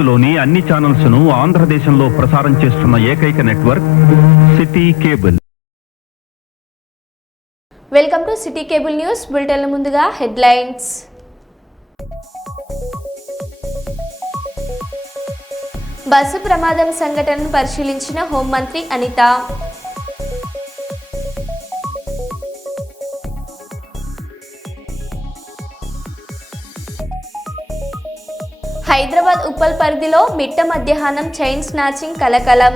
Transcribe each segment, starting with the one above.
భారత్లోని అన్ని ఛానల్స్ ను ఆంధ్రదేశంలో ప్రసారం చేస్తున్న ఏకైక network city cable. Welcome to city cable news bulletin. ముందుగా హెడ్లైన్స్. బస్సు ప్రమాదం సంఘటనను పరిశీలించిన హోంమంత్రి అనిత. హైదరాబాద్ ఉప్పల్ పరిధిలో మిట్ట మధ్యాహ్నం చైన్ స్నాచింగ్ కలకలం.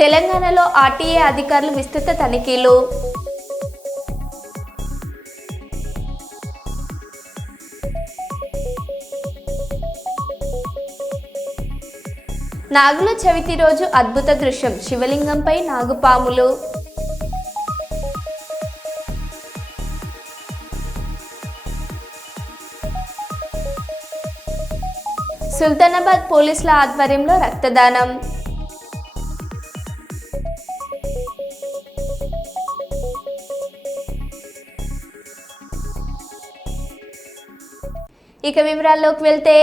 తెలంగాణలో ఆర్టీఏ అధికారులు విస్తృత తనిఖీలు. నాగుల చవితి రోజు అద్భుత దృశ్యం, శివలింగంపై నాగుపాములు. సుల్తానాబాద్ పోలీసుల ఆధ్వర్యంలో రక్తదానం. ఇక వివరాల్లోకి వెళ్తే,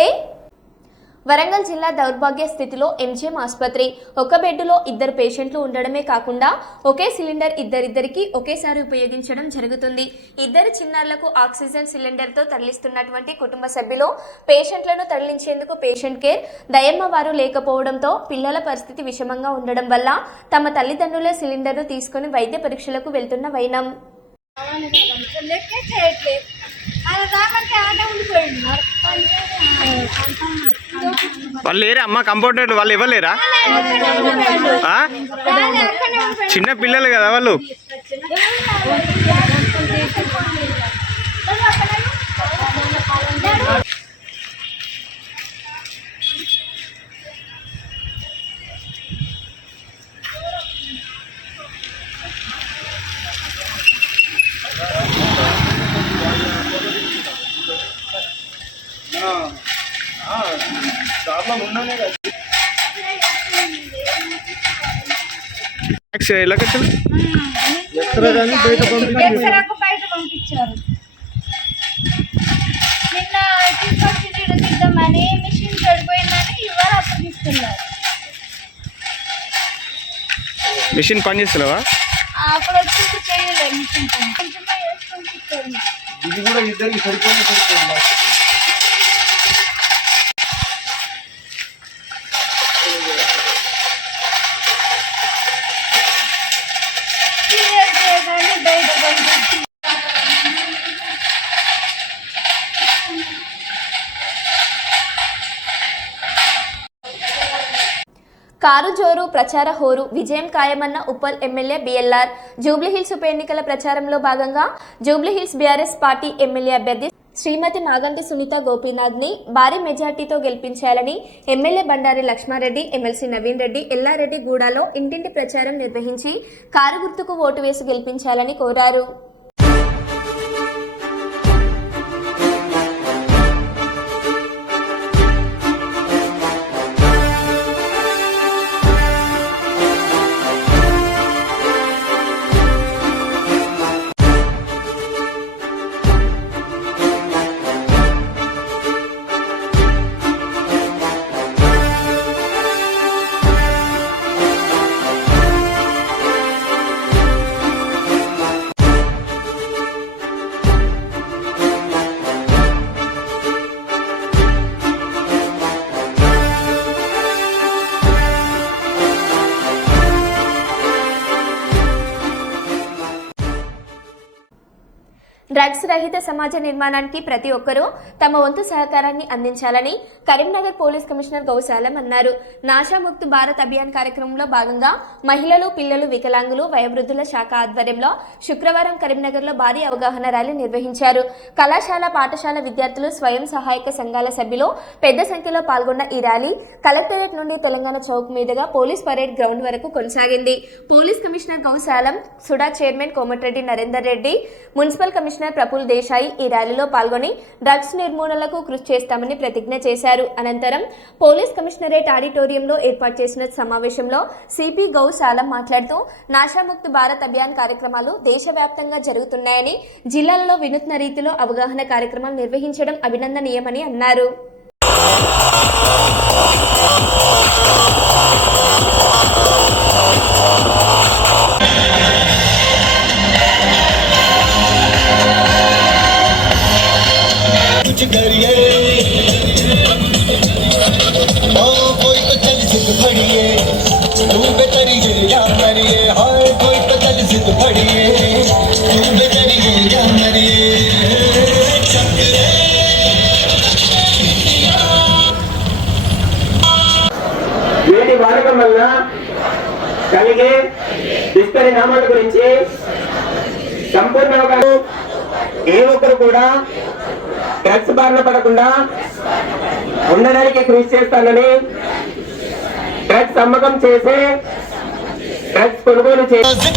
వరంగల్ జిల్లా దౌర్భాగ్య స్థితిలో ఎంజీఎం ఆసుపత్రి. ఒక బెడ్డులో 2 పేషెంట్లు ఉండడమే కాకుండా ఒకే సిలిండర్ ఇద్దరికి ఒకేసారి ఉపయోగించడం జరుగుతుంది. 2 చిన్నారులకు ఆక్సిజన్ సిలిండర్తో తరలిస్తున్నటువంటి కుటుంబ సభ్యులు పేషెంట్లను తరలించేందుకు పేషెంట్ కేర్ దయమ్మ వారు లేకపోవడంతో పిల్లల పరిస్థితి విషమంగా ఉండడం వల్ల తమ తల్లిదండ్రుల సిలిండర్ను తీసుకుని వైద్య పరీక్షలకు వెళ్తున్న వైనం. వాళ్ళు లేరా అమ్మ? కంపౌండర్ వాళ్ళు ఇవ్వలేరా? చిన్న పిల్లలు కదా వాళ్ళు. బయట పంపించారు. నిన్న తీసుకొచ్చి మిషన్ చెడిపోయిందని ఇవాళ అప్పగిస్తున్నారు. మిషన్ పని చేస్తున్నావా? అప్పుడు వచ్చి చేయలేదు. మిషన్ పని కొంచెం వేసుకొని ఇచ్చారు. ఇది కూడా ఇద్దరికి సరిపోయింది. కారు జోరు, ప్రచార హోరు, విజయం ఖాయమన్న ఉప్పల్ ఎమ్మెల్యే బిఎల్ఆర్. జూబ్లీహిల్స్ ఉప ఎన్నికల ప్రచారంలో భాగంగా జూబ్లీహిల్స్ బీఆర్ఎస్ పార్టీ ఎమ్మెల్యే అభ్యర్థి శ్రీమతి నాగంటి సునీత గోపీనాథ్ని భారీ మెజార్టీతో గెలిపించాలని ఎమ్మెల్యే బండారి లక్ష్మారెడ్డి, ఎమ్మెల్సీ నవీన్ రెడ్డి ఎల్లారెడ్డి గూడలో ఇంటింటి ప్రచారం నిర్వహించి కారు గుర్తుకు ఓటు వేసి గెలిపించాలని కోరారు. డ్రగ్స్ రహిత సమాజ నిర్మాణానికి ప్రతి ఒక్కరూ తమ వంతు సహకారాన్ని అందించాలని కరీంనగర్ పోలీస్ కమిషనర్ గౌశాలం అన్నారు. నాశాముక్త్ భారత్ అభియాన్ కార్యక్రమంలో భాగంగా మహిళలు, పిల్లలు, వికలాంగులు, వయోవృద్ధుల శాఖ ఆధ్వర్యంలో శుక్రవారం కరీంనగర్లో భారీ అవగాహన ర్యాలీ నిర్వహించారు. కళాశాల, పాఠశాల విద్యార్థులు, స్వయం సహాయక సంఘాల సభ్యులు పెద్ద సంఖ్యలో పాల్గొన్న ఈ ర్యాలీ కలెక్టరేట్ నుండి తెలంగాణ చౌక్ మీదుగా పోలీస్ పరేడ్ గ్రౌండ్ వరకు కొనసాగింది. Police commissioner Gaushalam, SUDA chairman Komatireddy Narender Reddy, municipal commissioner Praful Desai ఈ ర్యాలీలో పాల్గొని డ్రగ్స్ నిర్మూలనకు కృషి చేస్తామని ప్రతిజ్ఞ చేశారు. అనంతరం పోలీస్ కమిషనరేట్ ఆడిటోరియంలో ఏర్పాటు చేసిన సమావేశంలో సిపి గౌశాలం మాట్లాడుతూ నాశాముక్త భారత్ అభియాన్ కార్యక్రమాలు దేశవ్యాప్తంగా జరుగుతున్నాయని, జిల్లాలలో వినూత్న రీతిలో అవగాహన కార్యక్రమాలు నిర్వహించడం అభినందనీయమని అన్నారు. వీటి వాడకం వల్ల కలిగే దుష్పరిణామాల గురించి సంపూర్ణ అవగాహన, ఏ ఒక్కరు కూడా డ్రగ్స్ బారిన పడకుండా ఉండడానికి కృషి చేస్తానని, డ్రగ్స్ అమ్మకం చేసే, డ్రగ్స్ కొనుగోలు చేసే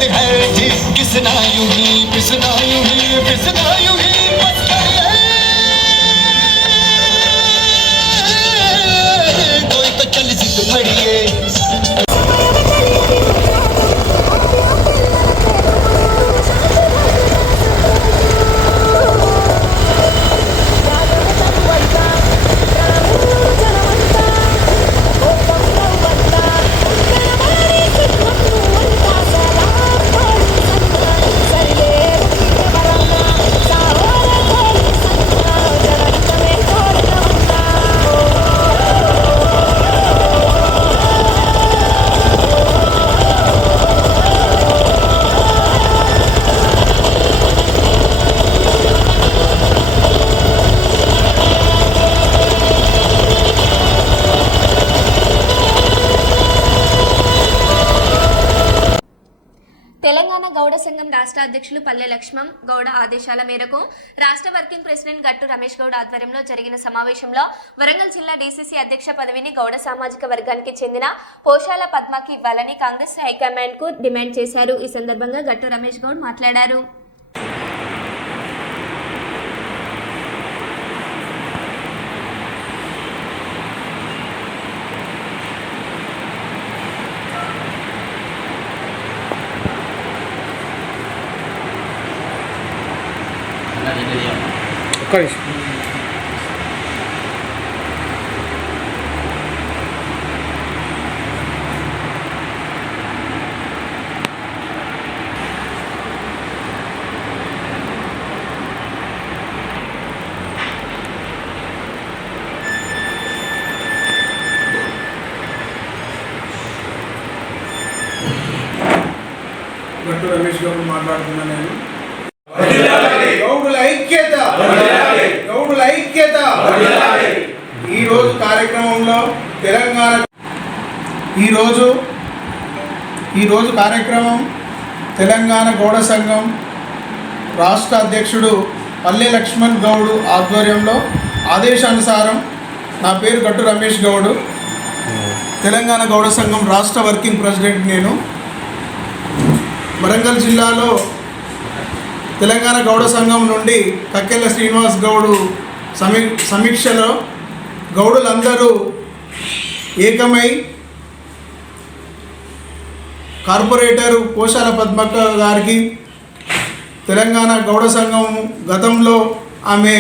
తెలంగాణ గౌడ సంఘం రాష్ట్ర అధ్యక్షులు పల్లె లక్ష్మణ్ గౌడ ఆదేశాల మేరకు రాష్ట్ర వర్కింగ్ ప్రెసిడెంట్ గట్టు రమేష్ గౌడ్ ఆధ్వర్యంలో జరిగిన సమావేశంలో వరంగల్ జిల్లా డీసీసీ అధ్యక్ష పదవిని గౌడ సామాజిక వర్గానికి చెందిన పోషాల పద్మకి ఇవ్వాలని కాంగ్రెస్ హైకమాండ్ కు డిమాండ్ చేశారు. ఈ సందర్భంగా గట్టు రమేష్ గౌడ్ మాట్లాడారు. గట్టు రమేష్ గౌడ్ మాట్లాడుతున్నా. నేను గౌడుల ఐక్యత, గౌడుల ఐక్యత. ఈరోజు కార్యక్రమంలో తెలంగాణ ఈరోజు కార్యక్రమం తెలంగాణ గౌడ సంఘం రాష్ట్ర అధ్యక్షుడు పల్లె లక్ష్మణ్ గౌడ్ ఆధ్వర్యంలో ఆదేశానుసారం నా పేరు గట్టు రమేష్ గౌడ్, తెలంగాణ గౌడ సంఘం రాష్ట్ర వర్కింగ్ ప్రెసిడెంట్. నేను వరంగల్ జిల్లాలో తెలంగాణ గౌడ సంఘం నుండి కక్కెళ్ళ శ్రీనివాస్ గౌడు సమీక్షలో గౌడులందరూ ఏకమై కార్పొరేటర్ పోషాల పద్మక్క గారికి తెలంగాణ గౌడ సంఘం గతంలో ఆమె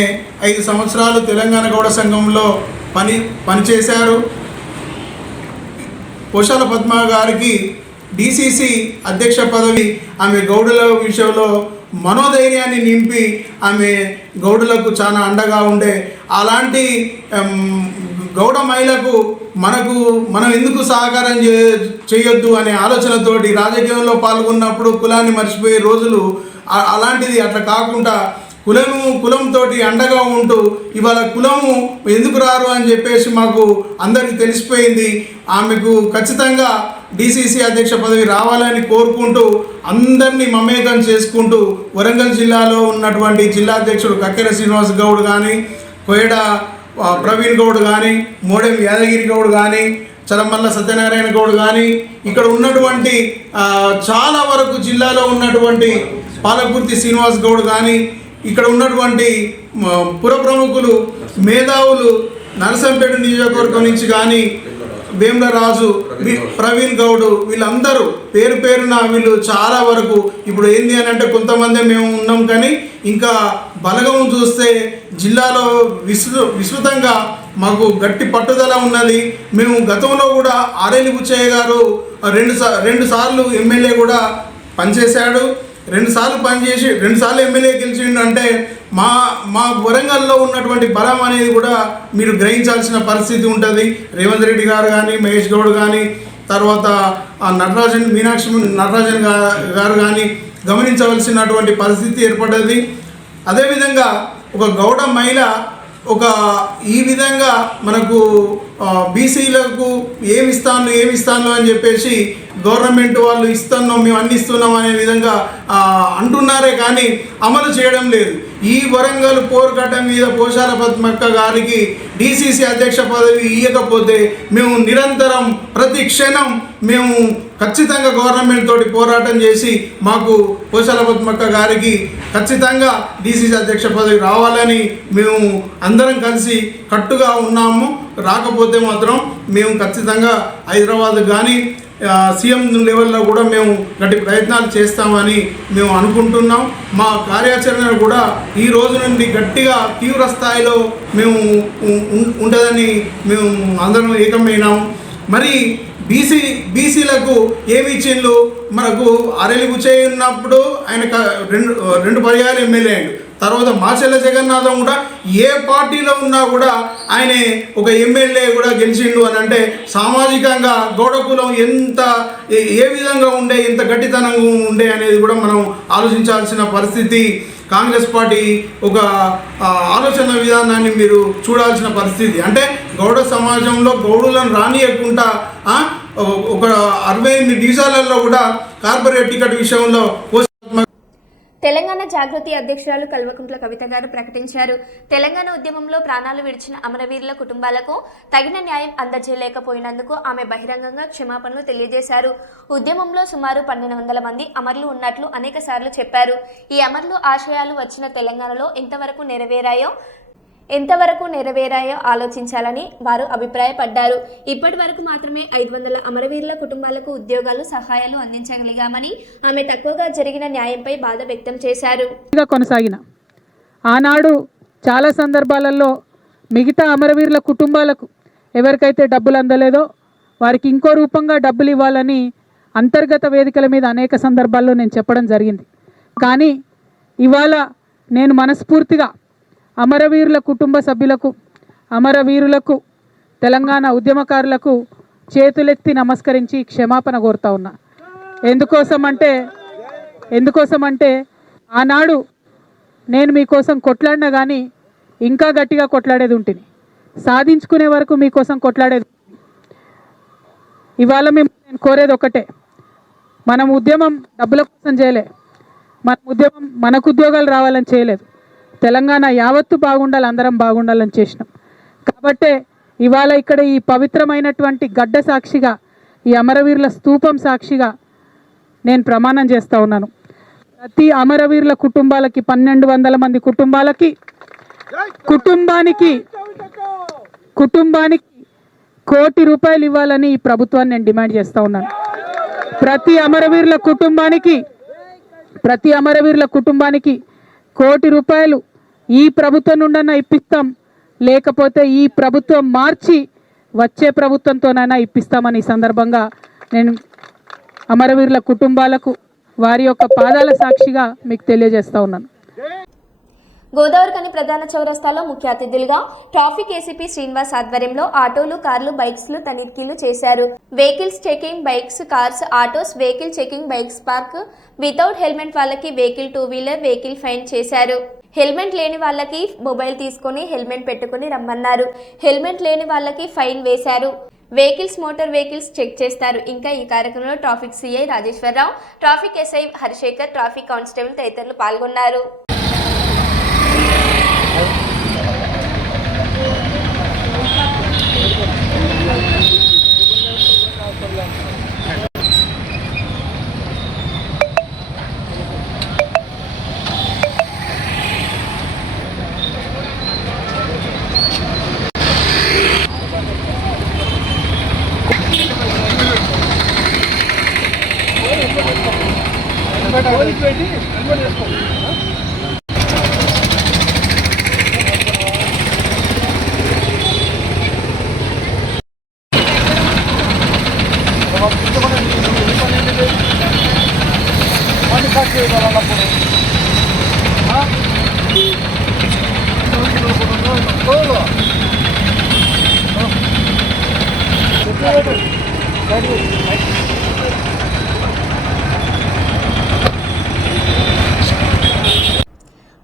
5 సంవత్సరాలు తెలంగాణ గౌడ సంఘంలో పనిచేశారు. పోషాల పద్మ గారికి డిసిసి అధ్యక్ష పదవి ఆమె గౌడుల విషయంలో మనోధైర్యాన్ని నింపి ఆమె గౌడులకు చాలా అండగా ఉండే, అలాంటి గౌడ మహిళకు మనం ఎందుకు సహకారం చేయొద్దు అనే ఆలోచనతోటి రాజకీయంలో పాల్గొన్నప్పుడు కులాన్ని మర్చిపోయే రోజులు, అలాంటిది అట్లా కాకుండా కులంతో అండగా ఉంటూ ఇవాళ కులము ఎందుకు రారు అని చెప్పేసి మాకు అందరికీ తెలిసిపోయింది. ఆమెకు ఖచ్చితంగా డిసిసి అధ్యక్ష పదవి రావాలని కోరుకుంటూ అందరినీ మమేకం చేసుకుంటూ వరంగల్ జిల్లాలో ఉన్నటువంటి జిల్లా అధ్యక్షుడు కక్కెర శ్రీనివాస్ గౌడ్ కానీ, కోయడ ప్రవీణ్ గౌడ్ కానీ, మోడెం యాదగిరి గౌడ్ కానీ, చలమల్ల సత్యనారాయణ గౌడ్ కానీ, ఇక్కడ ఉన్నటువంటి చాలా వరకు జిల్లాలో ఉన్నటువంటి పాలకుర్తి శ్రీనివాస్ గౌడ్ కానీ, ఇక్కడ ఉన్నటువంటి పుర ప్రముఖులు మేధావులు నరసంపేట నియోజకవర్గం నుంచి కానీ వేముల రాజు, ప్రవీణ్ గౌడ్, వీళ్ళందరూ పేరు పేరున వీళ్ళు చాలా వరకు ఇప్పుడు ఏంది అని అంటే కొంతమంది మేము ఉన్నాం, కానీ ఇంకా బలగం చూస్తే జిల్లాలో విస్తృతంగా మాకు గట్టి పట్టుదల ఉన్నది. మేము గతంలో కూడా ఆరేలి బుచ్చయ్య గారు రెండు సార్లు ఎమ్మెల్యే కూడా పనిచేశాడు. 2 సార్లు పనిచేసి 2 సార్లు ఎమ్మెల్యే గెలిచిండు అంటే మా వరంగల్లో ఉన్నటువంటి బలం అనేది కూడా మీరు గ్రహించాల్సిన పరిస్థితి ఉంటుంది. రేవంత్ రెడ్డి గారు కానీ, మహేష్ గౌడ్ కానీ, తర్వాత మీనాక్షి నటరాజన్ గారు కానీ గమనించవలసినటువంటి పరిస్థితి ఏర్పడ్డది. అదేవిధంగా ఒక గౌడ మహిళ ఈ విధంగా మనకు బీసీలకు ఏమి ఇస్తాను అని చెప్పేసి గవర్నమెంట్ వాళ్ళు మేము అన్ని ఇస్తున్నాం అనే విధంగా అంటున్నారే కానీ అమలు చేయడం లేదు. ఈ వరంగల్ పోరుకట్ట మీద పోశాల పద్మక్క గారికి డీసీసీ అధ్యక్ష పదవి ఇవ్వకపోతే మేము నిరంతరం ప్రతి క్షణం మేము ఖచ్చితంగా గవర్నమెంట్ తోటి పోరాటం చేసి మాకు పోశాల పద్మక్క గారికి ఖచ్చితంగా డీసీసీ అధ్యక్ష పదవి రావాలని మేము అందరం కలిసి కట్టుగా ఉన్నాము. రాకపోతే మాత్రం మేము ఖచ్చితంగా హైదరాబాద్ కానీ సీఎం లెవెల్లో కూడా మేము గట్టి ప్రయత్నాలు చేస్తామని మేము అనుకుంటున్నాం. మా కార్యాచరణ కూడా ఈ రోజు నుండి గట్టిగా తీవ్ర స్థాయిలో మేము ఉంటుందని మేము అందరం ఏకమైనాం. మరి బీసీలకు ఏమి ఇచ్చిండ్రు? మనకు ఆరేలి బుచ్చయ్య ఉన్నప్పుడు ఆయన 2 పర్యాయాలు ఎమ్మెల్యే అయ్యాడు. తర్వాత మాచెల్ల జగన్నాథం కూడా ఏ పార్టీలో ఉన్నా కూడా ఆయన ఒక ఎమ్మెల్యే కూడా గెలిచిండు అని అంటే సామాజికంగా గౌడ కులం ఏ విధంగా ఉండే, ఎంత గట్టితనంగా ఉండే అనేది కూడా మనం ఆలోచించాల్సిన పరిస్థితి. కాంగ్రెస్ పార్టీ ఒక ఆలోచన విధానాన్ని మీరు చూడాల్సిన పరిస్థితి. అంటే గౌడ సమాజంలో గౌడులను రానియకుండా ఒక 68 డివిజన్లలో కూడా కార్పొరేట్ టికెట్ విషయంలో తెలంగాణ జాగృతి అధ్యక్షురాలు కల్వకుంట్ల కవిత గారు ప్రకటించారు. తెలంగాణ ఉద్యమంలో ప్రాణాలు విడిచిన అమరవీరుల కుటుంబాలకు తగిన న్యాయం అందజేయలేకపోయినందుకు ఆమె బహిరంగంగా క్షమాపణలు తెలియజేశారు. ఉద్యమంలో సుమారు 1200 మంది అమరులు ఉన్నట్లు అనేక సార్లు చెప్పారు. ఈ అమరులు ఆశయాలు వచ్చిన తెలంగాణలో ఎంతవరకు నెరవేరాయో ఆలోచించాలని వారు అభిప్రాయపడ్డారు. ఇప్పటి వరకు మాత్రమే 500 అమరవీరుల కుటుంబాలకు ఉద్యోగాలు, సహాయాలు అందించగలిగామని ఆమె తక్కువగా జరిగిన న్యాయంపై బాధ వ్యక్తం చేశారు. కొనసాగిన ఆనాడు చాలా సందర్భాలలో మిగతా అమరవీరుల కుటుంబాలకు ఎవరికైతే డబ్బులు అందలేదో వారికి ఇంకో రూపంగా డబ్బులు ఇవ్వాలని అంతర్గత వేదికల మీద అనేక సందర్భాల్లో నేను చెప్పడం జరిగింది. కానీ ఇవాళ నేను మనస్ఫూర్తిగా అమరవీరుల కుటుంబ సభ్యులకు, అమరవీరులకు, తెలంగాణ ఉద్యమకారులకు చేతులెత్తి నమస్కరించి క్షమాపణ కోరుతా ఉన్నా. ఎందుకోసమంటే ఆనాడు నేను మీకోసం కొట్లాడినా కానీ ఇంకా గట్టిగా కొట్లాడేది ఉంటుంది, సాధించుకునే వరకు మీకోసం కొట్లాడేది. ఇవాళ నేను కోరేది ఒకటే, మనం ఉద్యమం డబ్బుల కోసం చేయలే, మన ఉద్యమం మనకు ఉద్యోగాలు రావాలని చేయలేదు. తెలంగాణ యావత్తు బాగుండాలి, అందరం బాగుండాలని చేసినాం. కాబట్టే ఇవాళ ఇక్కడ ఈ పవిత్రమైనటువంటి గడ్డ సాక్షిగా, ఈ అమరవీరుల స్తూపం సాక్షిగా నేను ప్రమాణం చేస్తూ ఉన్నాను. ప్రతి అమరవీరుల కుటుంబాలకి 1200 మంది కుటుంబానికి ₹1,00,00,000 ఇవ్వాలని ఈ ప్రభుత్వాన్ని నేను డిమాండ్ చేస్తూ ఉన్నాను. ప్రతి అమరవీరుల కుటుంబానికి ₹1,00,00,000 ఈ ప్రభుత్వం నుండన్నా ఇప్పిస్తాం, లేకపోతే ఈ ప్రభుత్వం మార్చి వచ్చే ప్రభుత్వంతోనైనా ఇప్పిస్తామని ఈ సందర్భంగా నేను అమరవీరుల కుటుంబాలకు వారి యొక్క పాదాల సాక్షిగా మీకు తెలియజేస్తా ఉన్నాను. గోదావరిఖని ప్రధాన చౌరస్తాలో ముఖ్య అతిథులుగా ట్రాఫిక్ ఏసీపీ శ్రీనివాస్ ఆధ్వర్యంలో ఆటోలు, కార్లు, బైక్స్లు తనిఖీలు చేశారు. Vehicles checking, bikes, cars, autos, vehicle checking, bikes park without helmet వాళ్ళకి వెహికల్, 2 వీలర్ వెహికల్ ఫైన్ చేశారు. హెల్మెట్ లేని వాళ్ళకి మొబైల్ తీసుకొని హెల్మెట్ పెట్టుకుని రమ్మన్నారు. హెల్మెట్ లేని వాళ్ళకి ఫైన్ వేశారు. వెహికల్స్, మోటార్ వెహికల్స్ చెక్ చేస్తారు. ఇంకా ఈ కార్యక్రమంలో traffic CI Rajeswararao, traffic SI Harishekhar, traffic constable తదితరులు పాల్గొన్నారు.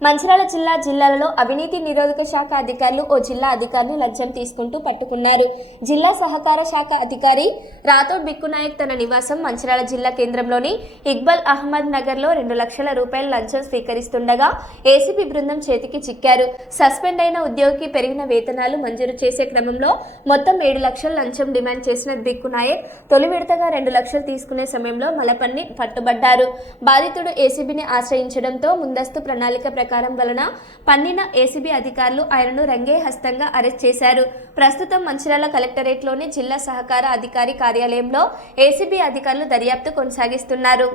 మంచిర్యాల జిల్లాలలో అవినీతి నిరోధక శాఖ అధికారులు ఓ జిల్లా అధికారిని లంచం తీసుకుంటూ పట్టుకున్నారు. జిల్లా సహకార శాఖ అధికారి రాథోడ్ బిక్కునాయక్ తన నివాసం మంచిర్యాల జిల్లా కేంద్రంలోని ఇక్బాల్ అహ్మద్ నగర్లో 2 లక్షల రూపాయల లంచం స్వీకరిస్తుండగా ఏసీబీ బృందం చేతికి చిక్కారు. సస్పెండ్ అయిన ఉద్యోగికి పెరిగిన వేతనాలు మంజూరు చేసే క్రమంలో మొత్తం 7 లక్షల లంచం డిమాండ్ చేసిన బిక్కునాయక్ తొలి విడతగా 2 లక్షలు తీసుకునే సమయంలో మలపన్ని పట్టుబడ్డారు. బాధితుడు ఏసీబీని ఆశ్రయించడంతో ముందస్తు ప్రణాళిక ప్రకారం వలన పన్నిన ఏసీబీ అధికారులు ఆయనను రంగే హస్తంగా అరెస్ట్ చేశారు. ప్రస్తుతం మంచిర్యాల కలెక్టరేట్లోని జిల్లా సహకార అధికారి కార్యాలయంలో ఏసీబీ అధికారులు దర్యాప్తు కొనసాగిస్తున్నారు.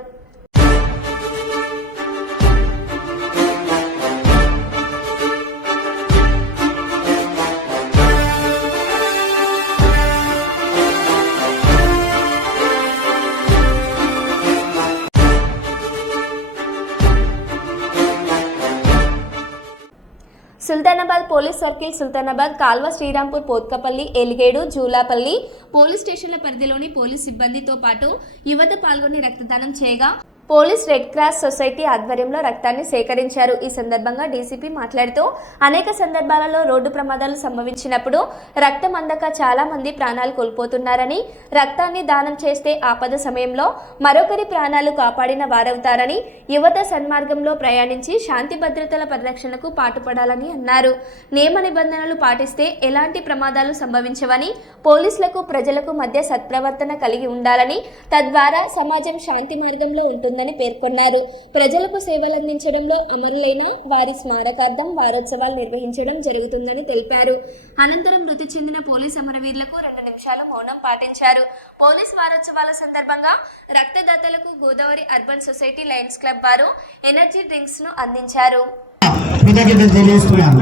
సుల్తానాబాద్ పోలీస్ సర్కిల్, సుల్తానాబాద్, కాల్వ, శ్రీరాంపూర్, పోత్కపల్లి, ఎలిగేడు, జూలాపల్లి పోలీస్ స్టేషన్ల పరిధిలోని పోలీస్ సిబ్బందితో పాటు యువత పాల్గొని రక్తదానం చేయగా పోలీస్ రెడ్ క్రాస్ సొసైటీ ఆధ్వర్యంలో రక్తాన్ని సేకరించారు. ఈ సందర్భంగా డీసీపీ మాట్లాడుతూ అనేక సందర్భాలలో రోడ్డు ప్రమాదాలు సంభవించినప్పుడు రక్తం అందక చాలా మంది ప్రాణాలు కోల్పోతున్నారని, రక్తాన్ని దానం చేస్తే ఆపద సమయంలో మరొకరి ప్రాణాలు కాపాడిన వారవుతారని, యువత సన్మార్గంలో ప్రయాణించి శాంతి భద్రతల పరిరక్షణకు పాటుపడాలని అన్నారు. నియమ నిబంధనలు పాటిస్తే ఎలాంటి ప్రమాదాలు సంభవించవని, పోలీసులకు ప్రజలకు మధ్య సత్ప్రవర్తన కలిగి ఉండాలని, తద్వారా సమాజం శాంతి మార్గంలో ఉంటుందని పేర్కొన్నారు. ప్రజలకు సేవలందించడంలో అమరులైన వారి స్మారకార్థం వారోత్సవాలు నిర్వహించడం జరుగుతుందని తెలిపారు. అనంతరం మృతి చెందిన పోలీస్ అమరవీరులకు 2 నిమిషాలు మౌనం పాటించారు. పోలీస్ వారోత్సవాల సందర్భంగా రక్తదాతలకు Godavari urban society lions club వారు ఎనర్జీ డ్రింక్స్ ను అందించారు. కృతజ్ఞతలు తెలియజేస్తున్నాను.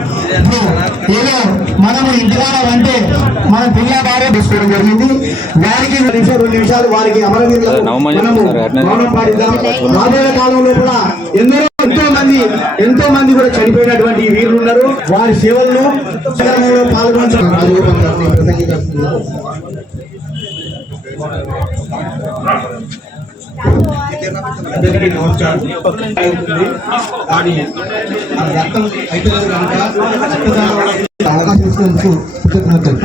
ఏదో మనము ఇంటికాడ అంటే మన పిల్ల బాగా తీసుకోవడం జరిగింది. వారికి 2 నిమిషాలు వారికి అమరవీరులకు మనము మౌనం పాటిద్దాం. రాబోయే కాలంలో కూడా ఎంతో మంది కూడా చనిపోయినటువంటి వీరులు ఉన్నారు. వారి సేవలను పాల్గొనడం అందరికీ నమస్కారం. రక్తం అయిపోలేదు కనుక అవకాశం ఇచ్చినందుకు కృతజ్ఞతలు.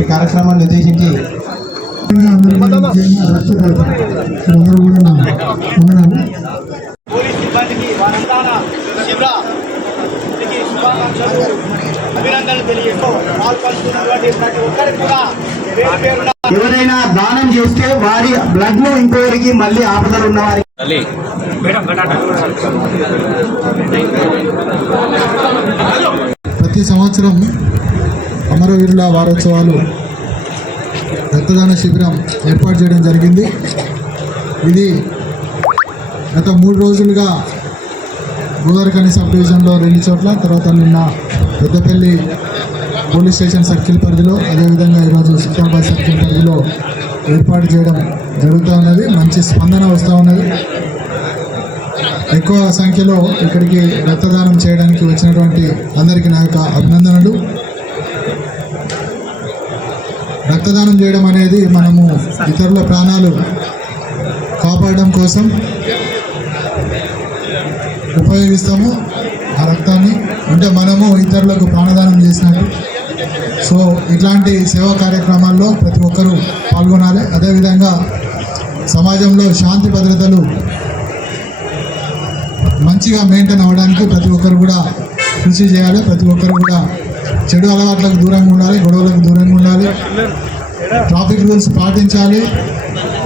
ఈ కార్యక్రమాన్ని ఉద్దేశించి పోలీస్ సిబ్బందికి వారంతా శుభాకాంక్షలు, అభినందనలు తెలియజేస్తూ పాల్పంచుకున్నటువంటి ప్రతి ఒక్కరికి కూడా ఎవరైనా దానం చేస్తే వారి బ్లడ్ లో ఇంకోరికి మళ్ళీ ఆపదలు ఉన్న వారికి ప్రతి సంవత్సరం అమరవీరుల వారోత్సవాలు రక్తదాన శిబిరం ఏర్పాటు చేయడం జరిగింది. ఇది గత 3 రోజులుగా గోదావరిఖని సబ్ డివిజన్లో 2 చోట్ల, తర్వాత నిన్న పెద్దపల్లి పోలీస్ స్టేషన్ సర్కిల్ పరిధిలో, అదేవిధంగా ఈరోజు సుల్తానాబాద్ సర్కిల్ పరిధిలో ఏర్పాటు చేయడం జరుగుతూ ఉన్నది. మంచి స్పందన వస్తూ ఉన్నది. ఎక్కువ సంఖ్యలో ఇక్కడికి రక్తదానం చేయడానికి వచ్చినటువంటి అందరికీ నా యొక్క అభినందనలు. రక్తదానం చేయడం అనేది మనము ఇతరుల ప్రాణాలు కాపాడడం కోసం ఉపయోగిస్తాము. ఆ రక్తాన్ని అంటే మనము ఇతరులకు ప్రాణదానం చేసినట్టు. సో ఇట్లాంటి సేవా కార్యక్రమాల్లో ప్రతి ఒక్కరూ పాల్గొనాలి. అదేవిధంగా సమాజంలో శాంతి భద్రతలు మంచిగా మెయింటైన్ అవ్వడానికి ప్రతి ఒక్కరు కూడా కృషి చేయాలి. ప్రతి ఒక్కరు కూడా చెడు అలవాట్లకు దూరంగా ఉండాలి, గొడవలకు దూరంగా ఉండాలి, ట్రాఫిక్ రూల్స్ పాటించాలి,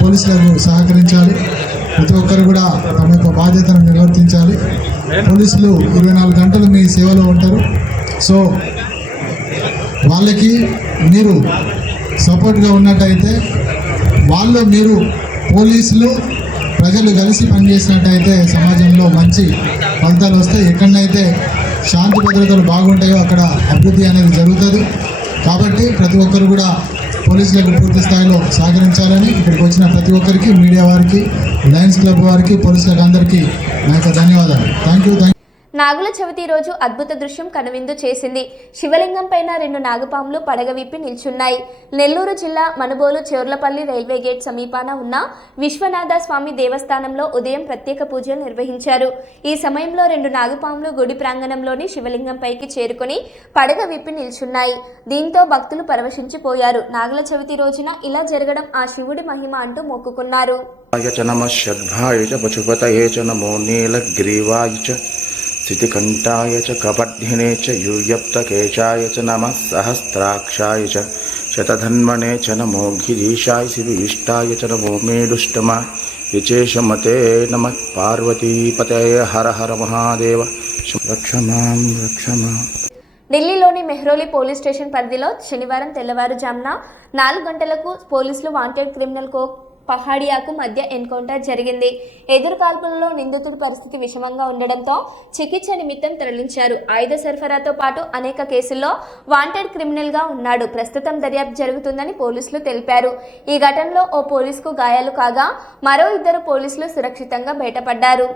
పోలీసులకు సహకరించాలి. ప్రతి ఒక్కరు కూడా తమ యొక్క బాధ్యతను నిర్వర్తించాలి. పోలీసులు 24 గంటలు మీ సేవలో ఉంటారు. సో వాళ్ళకి మీరు సపోర్ట్గా ఉన్నట్టయితే మీరు పోలీసులు ప్రజలు కలిసి పనిచేసినట్టయితే సమాజంలో మంచి ఫలితాలు వస్తాయి. ఎక్కడైతే శాంతి భద్రతలు బాగుంటాయో అక్కడ అభివృద్ధి అనేది జరుగుతుంది. కాబట్టి ప్రతి ఒక్కరు కూడా పోలీసులకు పూర్తి స్థాయిలో సహకరించాలని ఇక్కడికి వచ్చిన ప్రతి ఒక్కరికి, మీడియా వారికి, లయన్స్ క్లబ్ వారికి, పోలీసులకు అందరికీ నా యొక్క ధన్యవాదాలు. Thank you. నాగుల చవితి రోజు అద్భుత దృశ్యం కనువిందు చేసింది. శివలింగం పైన 2 నాగుపాములు పడగ విప్పి నిల్చున్నాయి. నెల్లూరు జిల్లా మనుబోలు చెర్లపల్లి రైల్వే గేట్ సమీపాన ఉన్న విశ్వనాథ స్వామి దేవస్థానంలో ఉదయం ప్రత్యేక పూజలు నిర్వహించారు. ఈ సమయంలో 2 నాగుపాములు గుడి ప్రాంగణంలోని శివలింగం పైకి చేరుకుని పడగ విప్పి నిల్చున్నాయి. దీంతో భక్తులు పరవశించిపోయారు. నాగుల చవితి రోజున ఇలా జరగడం ఆ శివుడి మహిమ అంటూ మొక్కుకున్నారు. స్థితికంఠాయ చ కపర్ధినే చ యూయప్తకేశాయ చ నమః సహస్రాక్షాయ చ శతధన్వనే చ నమో గిరీశాయ శివయిష్టాయ చ నమో మేడుష్టమా విశేషమతే నమః పార్వతీపతయ హర హర మహాదేవ రక్షమాం రక్షమా. ఢిల్లీలోని మెహ్రోలి పోలీస్ స్టేషన్ పరిధిలో శనివారం తెల్లవారుజామున 4 గంటలకు పోలీసులు వాంటెడ్ క్రిమినల్ పహాడియాకు మధ్య ఎన్కౌంటర్ జరిగింది. ఎదురు కాల్పులలో నిందితుడి పరిస్థితి విషమంగా ఉండడంతో చికిత్స నిమిత్తం తరలించారు. ఆయుధ సరఫరాతో పాటు అనేక కేసుల్లో వాంటెడ్ క్రిమినల్గా ఉన్నాడు. ప్రస్తుతం దర్యాప్తు జరుగుతుందని పోలీసులు తెలిపారు. ఈ ఘటనలో ఓ పోలీసుకు గాయాలు కాగా మరో 2 పోలీసులు సురక్షితంగా బయటపడ్డారు.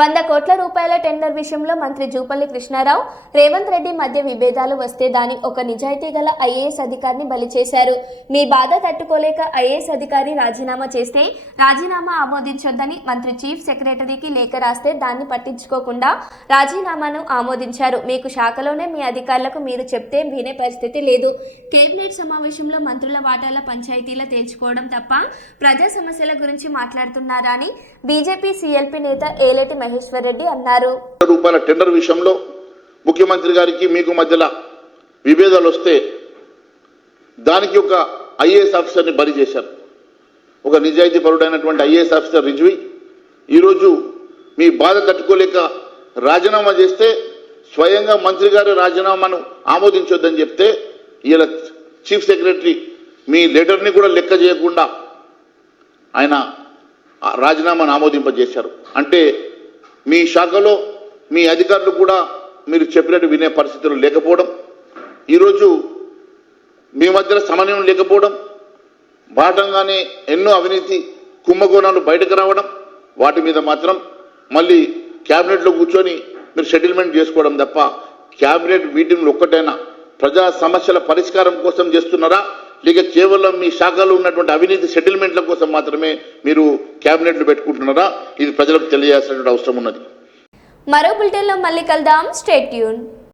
₹100 కోట్ల టెండర్ విషయంలో మంత్రి జూపల్లి కృష్ణారావు, రేవంత్ రెడ్డి మధ్య విభేదాలు వస్తే దాని ఒక నిజాయితీ గల ఐఏఎస్ అధికారిని బలి చేశారు. మీ బాధ తట్టుకోలేక ఐఏఎస్ అధికారి రాజీనామా చేస్తే రాజీనామా ఆమోదించొద్దని మంత్రి చీఫ్ సెక్రటరీకి లేఖ రాస్తే దాన్ని పట్టించుకోకుండా రాజీనామాను ఆమోదించారు. మీకు శాఖలోనే మీ అధికారులకు మీరు చెప్తే వినే పరిస్థితి లేదు. కేబినెట్ సమావేశంలో మంత్రుల వాటాల పంచాయతీల తేల్చుకోవడం తప్ప ప్రజా సమస్యల గురించి మాట్లాడుతున్నారా అని బీజేపీ సీఎల్పీ నేత ఏలేటి మహేశ్వర్ రెడ్డి అన్నారు. రూపాయల టెండర్ విషయంలో ముఖ్యమంత్రి గారికి మీకు మధ్యలో విభేదాలు వస్తే దానికి ఒక ఐఏఎస్ ఆఫీసర్ని బరి చేశారు. ఒక నిజాయితీ పరుడైనటువంటి ఐఏఎస్ ఆఫీసర్ రిజ్వి ఈరోజు మీ బాధ తట్టుకోలేక రాజీనామా చేస్తే స్వయంగా మంత్రి గారి రాజీనామాను ఆమోదించొద్దని చెప్తే ఇలా చీఫ్ సెక్రటరీ మీ లెటర్ని కూడా లెక్క చేయకుండా ఆయన రాజీనామాను ఆమోదింపజేశారు. అంటే మీ శాఖలో మీ అధికారులు కూడా మీరు చెప్పినట్టు వినే పరిస్థితులు లేకపోవడం, ఈరోజు మీ మధ్యలో సమన్వయం లేకపోవడం, బాటంగానే ఎన్నో అవినీతి కుంభకోణాలు బయటకు రావడం, వాటి మీద మాత్రం మళ్ళీ క్యాబినెట్లో కూర్చొని మీరు సెటిల్మెంట్ చేసుకోవడం తప్ప క్యాబినెట్ మీటింగ్లు ఒక్కటైనా ప్రజా సమస్యల పరిష్కారం కోసం చేస్తున్నారా, లేక కేవలం మీ శాఖలో ఉన్నటువంటి అవినీతి సెటిల్మెంట్ల కోసం మాత్రమే మీరు క్యాబినెట్లు పెట్టుకుంటున్నారా? ఇది ప్రజలకు తెలియాల్సినటువంటి అవసరం ఉన్నది. మరో బులెటిన్లో మళ్ళీ కలుద్దాం. Stay tune.